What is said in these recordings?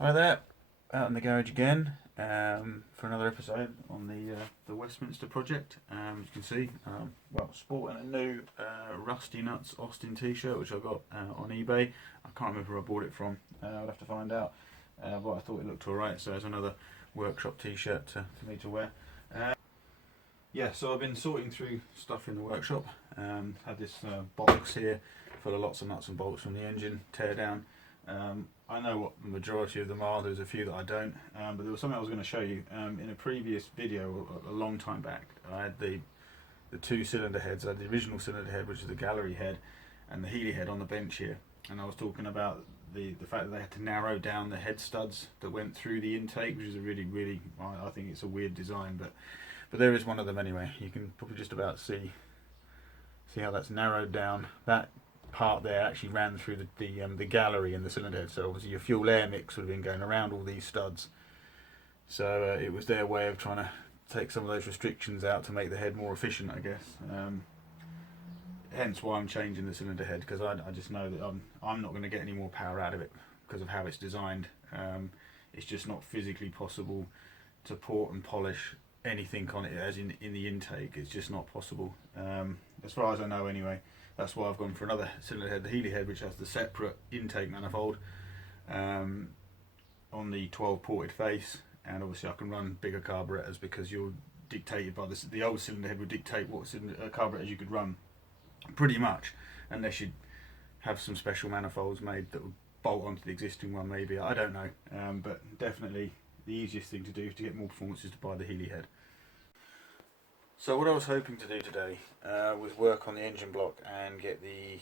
Hi there, out in the garage again for another episode on the Westminster project. As you can see, well, sporting a new Rusty Nuts Austin t-shirt which I got on eBay. I can't remember where I bought it from. I'll have to find out. But I thought it looked alright, so it's another workshop t-shirt for me to wear. Yeah, so I've been sorting through stuff in the workshop. Had this box here full of lots of nuts and bolts from the engine tear down. I know what the majority of them are. There's a few that I don't, but there was something I was going to show you in a previous video a long time back. I had the two cylinder heads. I had the original cylinder head, which is the gallery head, and the Healy head on the bench here. And I was talking about the fact that they had to narrow down the head studs that went through the intake, which is a really I think it's a weird design, but there is one of them anyway. You can probably just about see how that's narrowed down. That part there actually ran through the gallery in the cylinder head, so obviously your fuel air mix would have been going around all these studs, so it was their way of trying to take some of those restrictions out to make the head more efficient, I guess. Hence why I'm changing the cylinder head, because I just know that I'm not going to get any more power out of it because of how it's designed. It's just not physically possible to port and polish anything on it as in the intake. It's just not possible, as far as I know anyway. That's why I've gone for another cylinder head, the Healy head, which has the separate intake manifold on the 12 ported face, and obviously I can run bigger carburetors because you're dictated by the old cylinder head would dictate what carburetors you could run, pretty much, unless you have some special manifolds made that would bolt onto the existing one maybe, I don't know, but definitely the easiest thing to do to get more performance is to buy the Healy head. So what I was hoping to do today was work on the engine block and get the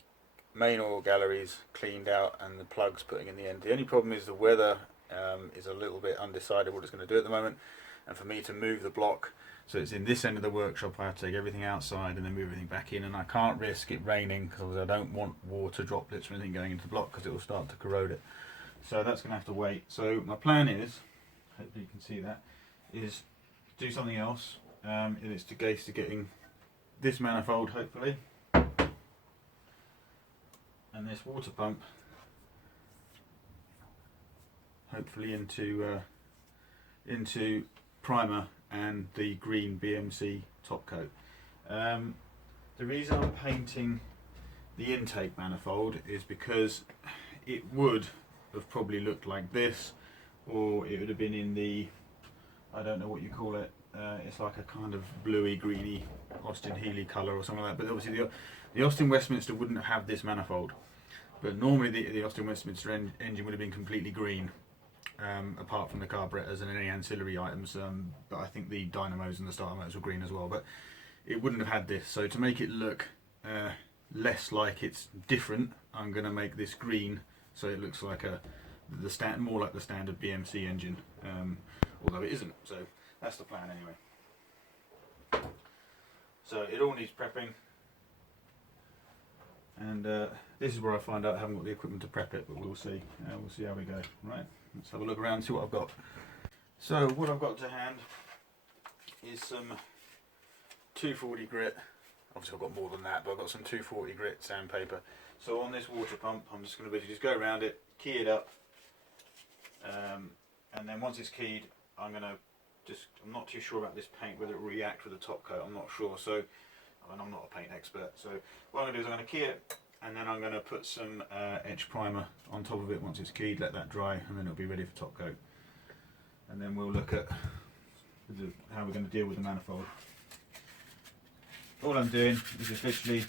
main oil galleries cleaned out and the plugs putting in the end. The only problem is the weather is a little bit undecided what it's going to do at the moment, and for me to move the block so it's in this end of the workshop, I have to take everything outside and then move everything back in, and I can't risk it raining because I don't want water droplets or anything going into the block because it will start to corrode it. So that's going to have to wait. So my plan is, hopefully you can see that, is do something else. It's to getting this manifold, hopefully, and this water pump, hopefully into primer and the green BMC top coat. The reason I'm painting the intake manifold is because it would have probably looked like this, or it would have been in the, I don't know what you call it, it's like a kind of bluey greeny Austin Healy colour or something like that, but obviously the Austin Westminster wouldn't have this manifold, but normally the Austin Westminster engine would have been completely green, apart from the carburetors and any ancillary items, but I think the dynamos and the starter motors were green as well, but it wouldn't have had this. So to make it look less like it's different, I'm going to make this green so it looks like more like the standard BMC engine, although it isn't. So that's the plan anyway. So it all needs prepping, and this is where I find out I haven't got the equipment to prep it, but we'll see. We'll see how we go. Right, let's have a look around and see what I've got. So what I've got to hand is some 240 grit. Obviously I've got more than that, but I've got some 240 grit sandpaper. So on this water pump, I'm just going to basically just go around it, key it up, and then once it's keyed, I'm not too sure about this paint, whether it will react with the top coat, I'm not sure. So, I'm not a paint expert. So what I'm going to do is I'm going to key it, and then I'm going to put some etch primer on top of it once it's keyed, let that dry, and then it'll be ready for top coat. And then we'll look at how we're going to deal with the manifold. All I'm doing is just literally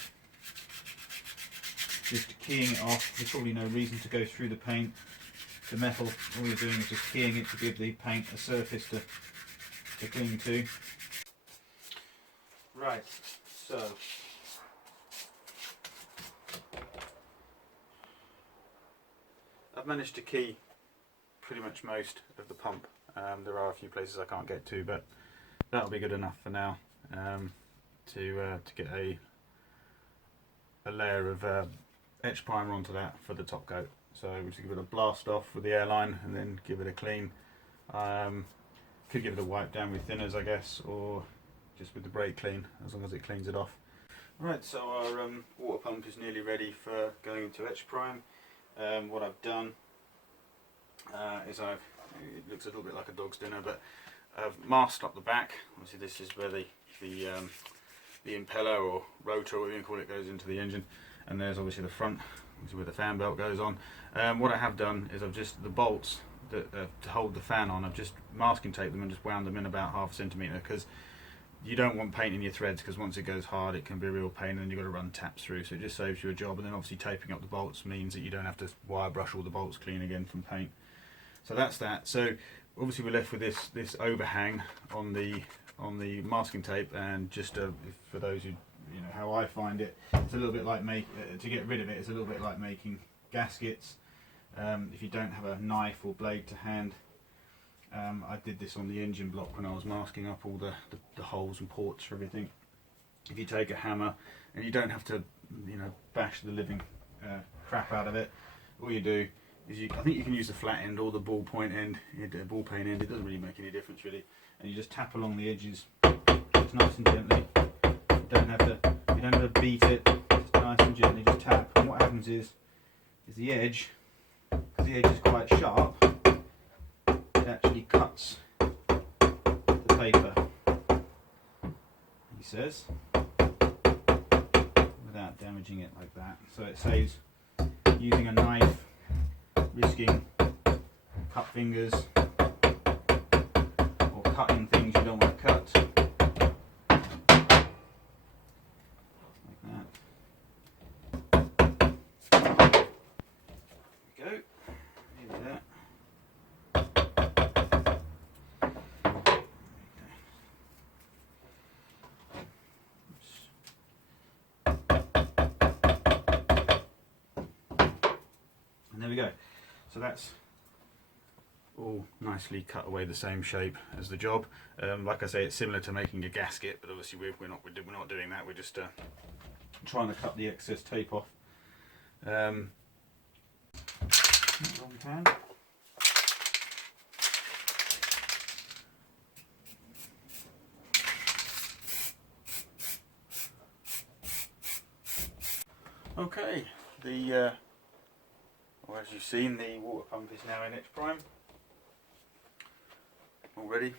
just keying it off. There's probably no reason to go through the paint, the metal. All you're doing is just keying it to give the paint a surface to cling to. Right, so I've managed to key pretty much most of the pump. There are a few places I can't get to, but that'll be good enough for now to get a layer of etch primer onto that for the top coat. So we'll just give it a blast off with the airline and then give it a clean. Could give it a wipe down with thinners, I guess, or just with the brake clean, as long as it cleans it off. Right, so our water pump is nearly ready for going into etch prime. What I've done is it looks a little bit like a dog's dinner, but I've masked up the back. Obviously this is where the impeller or rotor, whatever you call it, goes into the engine, and there's obviously the front, which is where the fan belt goes on. What I have done is I've just, the bolts that to hold the fan on, I've just masking taped them and just wound them in about ½ centimetre, because you don't want paint in your threads, because once it goes hard it can be a real pain, and then you've got to run taps through, so it just saves you a job. And then obviously taping up the bolts means that you don't have to wire brush all the bolts clean again from paint. So that's that. So obviously we're left with this overhang on the masking tape, and just for those who, you know how I find it, it's a little bit like to get rid of it, it's a little bit like making gaskets. If you don't have a knife or blade to hand, I did this on the engine block when I was masking up all the holes and ports for everything. If you take a hammer, and you don't have to, you know, bash the living crap out of it, all you do is I think you can use the flat end or the ball point end, the ball peen end. It doesn't really make any difference really, and you just tap along the edges, just nice and gently. You don't have to beat it, just nice and gently, just tap. And what happens is the edge, because the edge is quite sharp, it actually cuts the paper, he says, without damaging it like that. So it saves using a knife, risking cut fingers, or cutting things you don't want to cut. And there we go. So that's all nicely cut away the same shape as the job. Like I say, it's similar to making a gasket, but obviously we're not doing that. We're just trying to cut the excess tape off. Wrong hand. Okay, well, as you've seen, the water pump is now in Etch Prime already.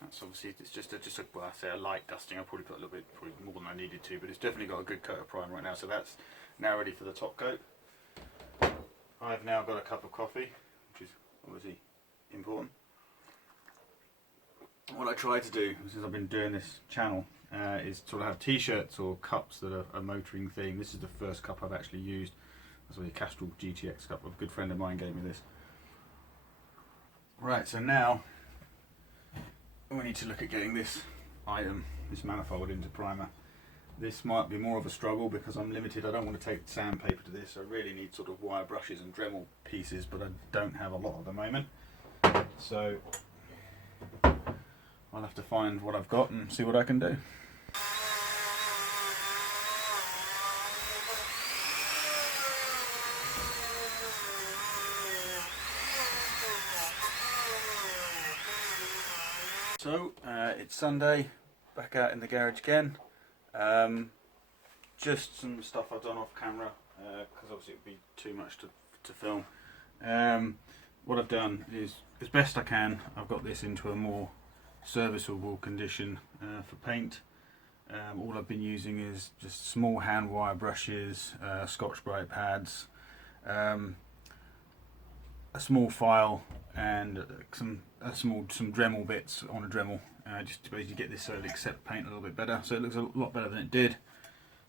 That's obviously, it's just well, I say a light dusting. I probably put a little bit, probably more than I needed to, but it's definitely got a good coat of prime right now. So that's now ready for the top coat. I've now got a cup of coffee, which is obviously important. What I try to do, since I've been doing this channel, is sort of have t-shirts or cups that are a motoring theme. This is the first cup I've actually used. That's a Castrol GTX cup. A good friend of mine gave me this. Right, so now we need to look at getting this manifold into primer. This might be more of a struggle because I'm limited. I don't want to take sandpaper to this. I really need sort of wire brushes and Dremel pieces, but I don't have a lot at the moment. So I'll have to find what I've got and see what I can do. So it's Sunday, back out in the garage again. Just some stuff I've done off camera because obviously it would be too much to film. What I've done is, as best I can, I've got this into a more serviceable condition for paint. All I've been using is just small hand wire brushes, Scotch-Brite pads, a small file, and some Dremel bits on a Dremel, just to basically get this so it accepts paint a little bit better. So it looks a lot better than it did.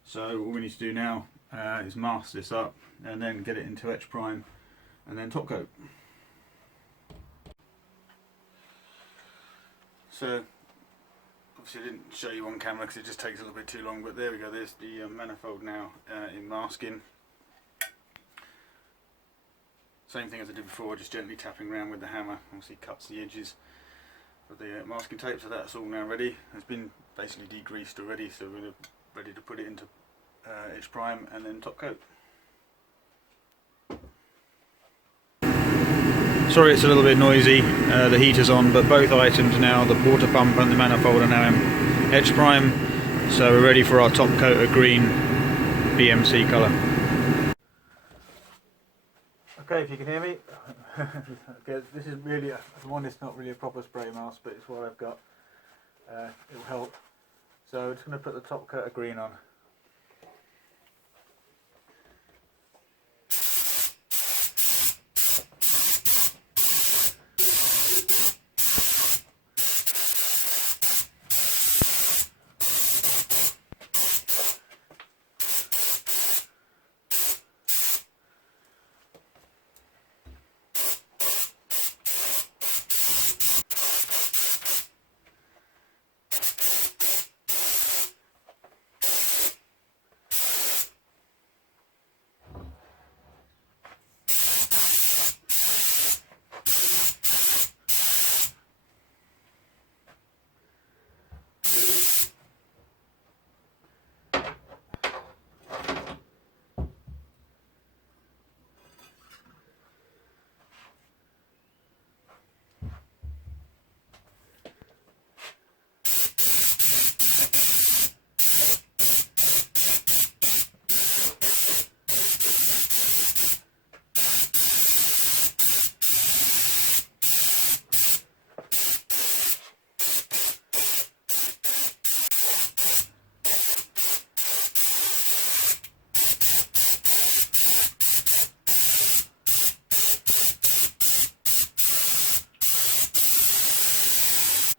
So all we need to do now is mask this up and then get it into Etch Prime and then top coat. So obviously I didn't show you on camera because it just takes a little bit too long, but there we go, there's the manifold now in masking. Same thing as I did before, just gently tapping around with the hammer. Obviously cuts the edges of the masking tape, so that's all now ready. It's been basically degreased already, so we're ready to put it into Etch Prime and then top coat. Sorry it's a little bit noisy, the heater's on, but both items now, the water pump and the manifold, are now in Etch Prime, so we're ready for our top coat of green BMC colour. Okay, if you can hear me, Okay, this is really, the one is not really a proper spray mask, but it's what I've got. It will help. So I'm just going to put the top coat of green on.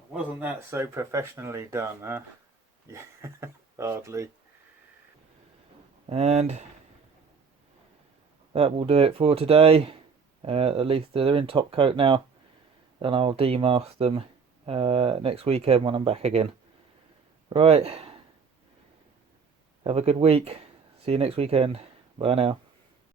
Wasn't that so professionally done, huh? Yeah, hardly. And that will do it for today. At least they're in top coat now, and I'll demask them next weekend when I'm back again. Right, have a good week. See you next weekend. Bye now.